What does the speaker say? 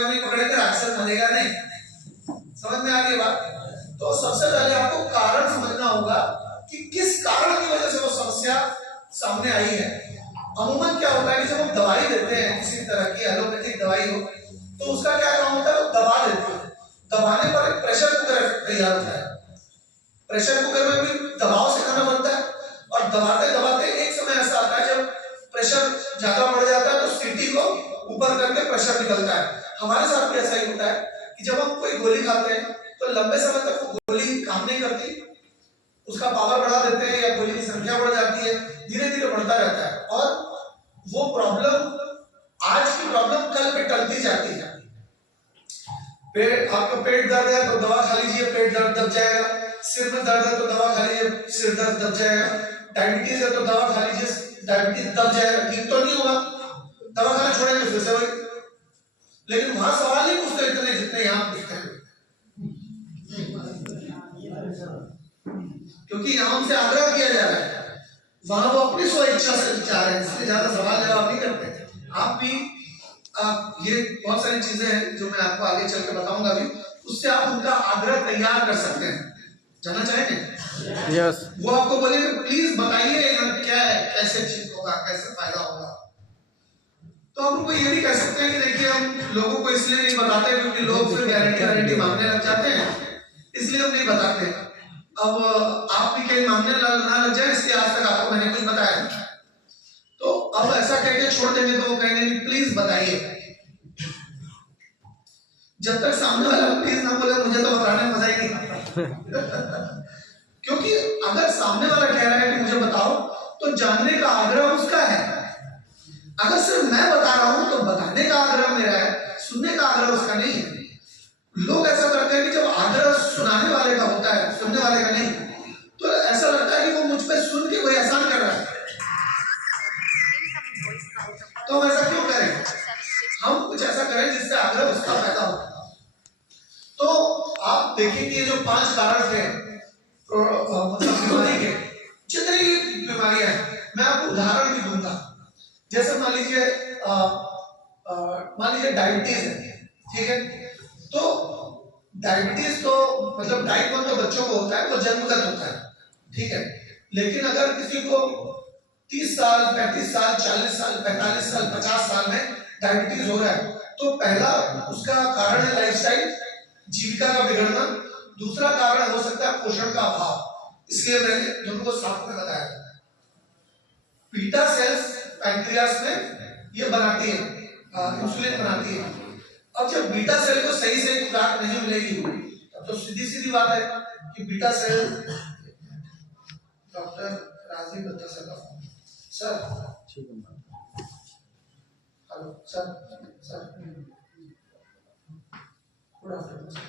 नहीं पकड़ेंगे राक्षस बनेगा नहीं। समझ में आ गई बात? तो सबसे पहले आपको कारण समझना होगा कि किस कारण की वजह से वो समस्या सामने आई है। अमूमन क्या होता है कि जब हम दवाई देते हैं किसी तरह की एलोपैथिक दवाई हो तो उसका क्या काम होता है, वो दबा देते हैं। दबाने पर एक प्रेशर कुकर इफेक्ट तैयार होता है। प्रेशर कुकर में भी दबाव से खाना बनता है और दबाते दबाते एक समय ऐसा आता है जब प्रेशर ज्यादा बढ़ जाता है तो सीटी को ऊपर करके प्रेशर निकलता है। हमारे साथ भी ऐसा ही होता है कि जब हम कोई गोली खाते हैं तो लंबे समय तक वो गोली काम नहीं करती, उसका पावर बढ़ा देते हैं या गोली की संख्या बढ़ जाती है, धीरे धीरे बढ़ता रहता है और वो प्रॉब्लम, आज की प्रॉब्लम कल पे टलती जाती है। पेट, आपका पेट दर्द है तो दवा खा लीजिए, पेट दर्द दब जाएगा। सिर में दर्द है तो दवा खा लीजिए, सिर दर्द दब जाएगा। डायबिटीज है तो दवा खा लीजिए, डायबिटीज दब जाएगा। ठीक तो नहीं होगा, दवा खाना छोड़ेंगे फिर से वही। लेकिन वहां सवाल नहीं पूछते इतने जितने यहाँ पूछते हैं, क्योंकि यहाँ हमसे आग्रह किया जा रहा है, वहां वो अपनी स्व इच्छा से चाह रहे हैं, इसलिए ज्यादा सवाल जवाब नहीं करते। आप भी ये बहुत सारी चीजें हैं जो मैं आपको आगे चल के बताऊंगा भी, उससे आप उनका आग्रह तैयार कर सकते हैं। जानना चाहेंगे? यस। वो आपको बोलेंगे प्लीज बताइए क्या है, कैसे ठीक होगा, कैसे फायदा होगा। तो आप उनको ये भी कह सकते हैं कि देखिए हम लोगों को इसलिए नहीं बताते क्योंकि लोग फिर गारंटी मांगने लग जाते हैं, इसलिए हम नहीं बताते। अब आप भी कहीं मांगने ना लग जाए, इसलिए आज तक आपको मैंने कुछ बताया नहीं। तो अब ऐसा कह के छोड़ देंगे तो वो कहेंगे प्लीज बताइए। जब तक सामने वाला प्लीज ना बोले मुझे तो बताने में मजा ही नहीं आता। क्योंकि अगर सामने वाला कह रहा है कि मुझे बताओ तो जानने का आग्रह उसका है। अगर सिर्फ मैं बता रहा हूं तो बताने का आग्रह मेरा है, सुनने का आग्रह उसका नहीं है। लोग ऐसा करते हैं कि जब आग्रह सुनाने वाले का होता है, सुनने वाले का नहीं, तो ऐसा लगता है कि वो मुझ पर सुन के कोई एहसान कर रहा है। तो हम ऐसा क्यों करें? हम कुछ ऐसा करें जिससे आग्रह उसका पैदा हो। तो आप देखिए कि ये जो 5 कारण थे मतलब बीमारी के, जितनी भी बीमारियां हैं, मैं आपको उदाहरण भी दूंगा। जैसे मान लीजिए डायबिटीज है, ठीक है? तो डायबिटीज तो मतलब टाइप 1 तो बच्चों को होता है, वो जन्मगत होता है, ठीक है? लेकिन अगर किसी को 30 साल, 35 साल, 40 साल, 45 साल, 50 साल में डायबिटीज हो रहा है तो पहला उसका कारण है लाइफस्टाइल, जीविका का बिगड़ना। दूसरा कारण हो सकता है पोषण का अभाव, इसलिए मैंने दोनों को साथ में बताया। बीटा सेल्स पैंक्रियास में ये बनाती है, इंसुलिन बनाती है। अब जब बीटा सेल को सही से खुराक नहीं मिलेगी तब तो सीधी सीधी बात है कि beta cell, doctor Rajiv Dutta sir का फोन। Sir hello sir, good afternoon sir.